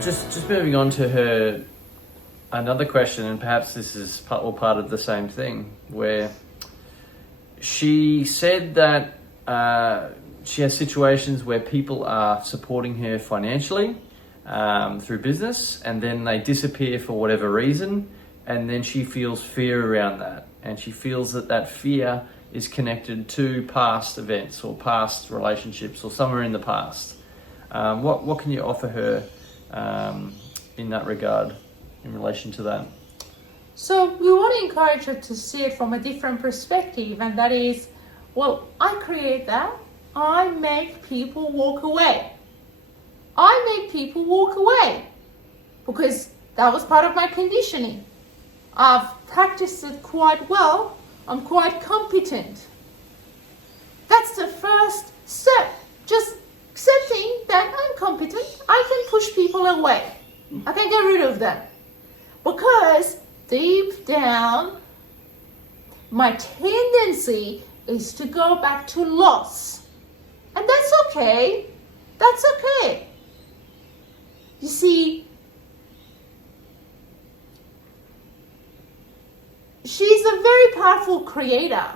Just moving on to her, another question, and perhaps this is all part of the same thing, where she said that she has situations where people are supporting her financially through business, and then they disappear for whatever reason, and then she feels fear around that, and she feels that fear is connected to past events or past relationships or somewhere in the past. What can you offer her in that regard, in relation to that? So we want to encourage her to see it from a different perspective, and that is, well, I create that. I make people walk away. I make people walk away because that was part of my conditioning. I've practiced it quite well. I'm quite competent. That's the first step. Just accepting that I'm competent. I can push people away. I can get rid of them. Because deep down, my tendency is to go back to loss. And that's okay. That's okay. You see, she's a very powerful creator.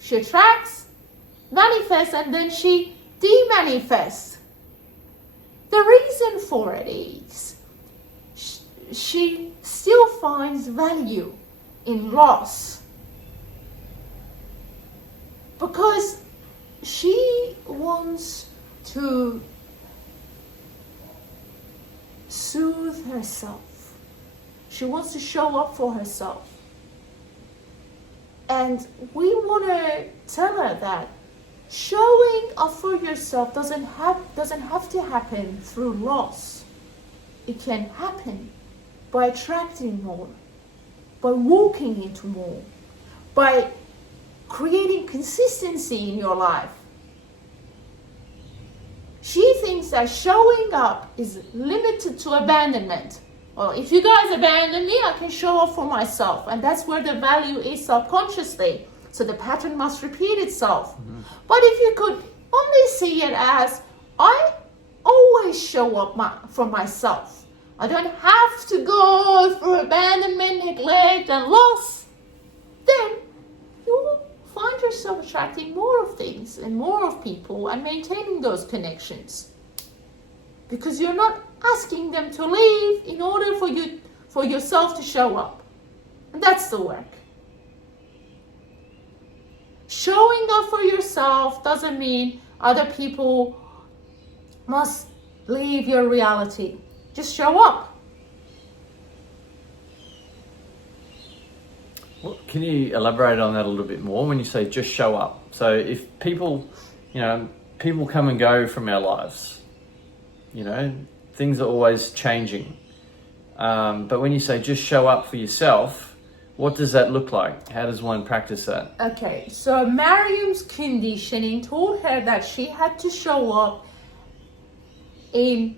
She attracts, manifests, and then she demanifests. The reason for it is she still finds value in loss because she wants to soothe herself. She wants to show up for herself. And we want to tell her that showing up for yourself doesn't have to happen through loss. It can happen by attracting more, by walking into more, by creating consistency in your life. She thinks that showing up is limited to abandonment. Well, if you guys abandon me, I can show up for myself. And that's where the value is subconsciously. So the pattern must repeat itself. Mm-hmm. But if you could only see it as, I always show up for myself. I don't have to go through abandonment, neglect, and loss. Then you will find yourself attracting more of things and more of people and maintaining those connections. Because you're not asking them to leave in order for yourself to show up. And that's the work. Showing up for yourself doesn't mean other people must leave your reality. Just show up. Well, can you elaborate on that a little bit more when you say just show up? So if people come and go from our lives, things are always changing. But when you say just show up for yourself, what does that look like? How does one practice that? Okay, so Maryam's conditioning told her that she had to show up in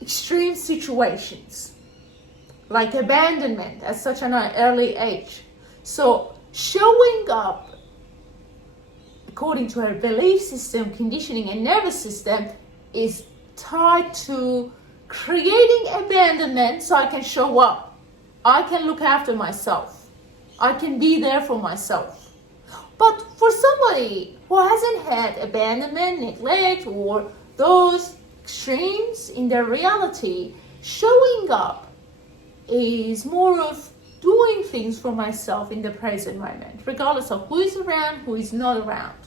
extreme situations, like abandonment at such an early age. So showing up, according to her belief system, conditioning, and nervous system, is tied to creating abandonment so I can show up. I can look after myself. I can be there for myself. But for somebody who hasn't had abandonment, neglect, or those extremes in their reality, showing up is more of doing things for myself in the present moment, regardless of who is around, who is not around.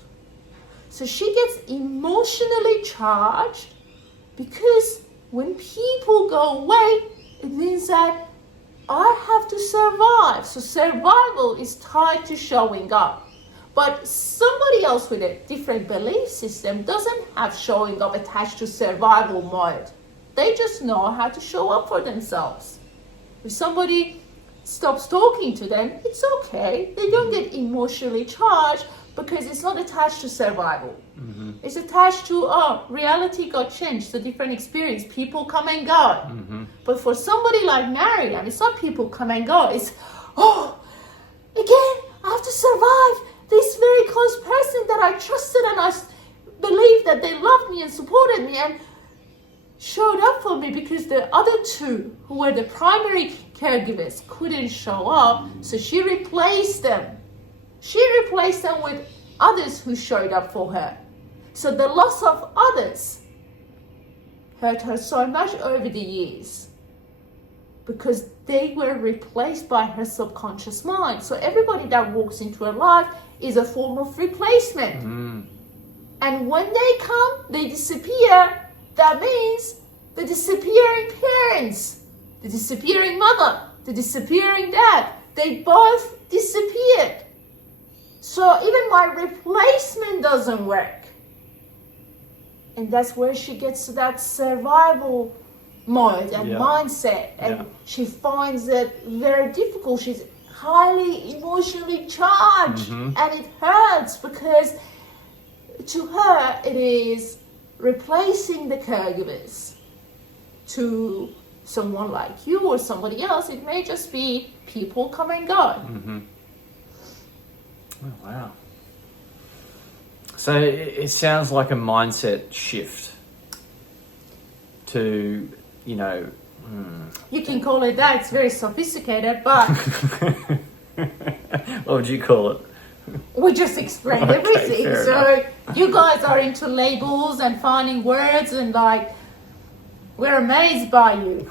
So she gets emotionally charged because when people go away, it means that I have to survive. So survival is tied to showing up. But somebody else with a different belief system doesn't have showing up attached to survival mode. They just know how to show up for themselves. If somebody stops talking to them, it's okay. They don't get emotionally charged because it's not attached to survival. Mm-hmm. It's attached to, reality got changed, a different experience. People come and go. Mm-hmm. But for somebody like Maryam, it's not people come and go. It's, again, I have to survive this very close person that I trusted and I believed that they loved me and supported me. And showed up for me because the other two, who were the primary caregivers, couldn't show up, so she replaced them. She replaced them with others who showed up for her. So the loss of others hurt her so much over the years because they were replaced by her subconscious mind. So everybody that walks into her life is a form of replacement. And when they come, they disappear. That means the disappearing parents, the disappearing mother, the disappearing dad, they both disappeared. So even my replacement doesn't work. And that's where she gets to that survival mode and mindset. And she finds it very difficult. She's highly emotionally charged. And it hurts because to her it is replacing the caregivers to someone like you or somebody else. It may just be people come and go. Oh, wow. So it sounds like a mindset shift to, you know... You can call it that. It's very sophisticated, but... What would you call it? We just explained everything. So you guys are into labels and finding words and like, we're amazed by you.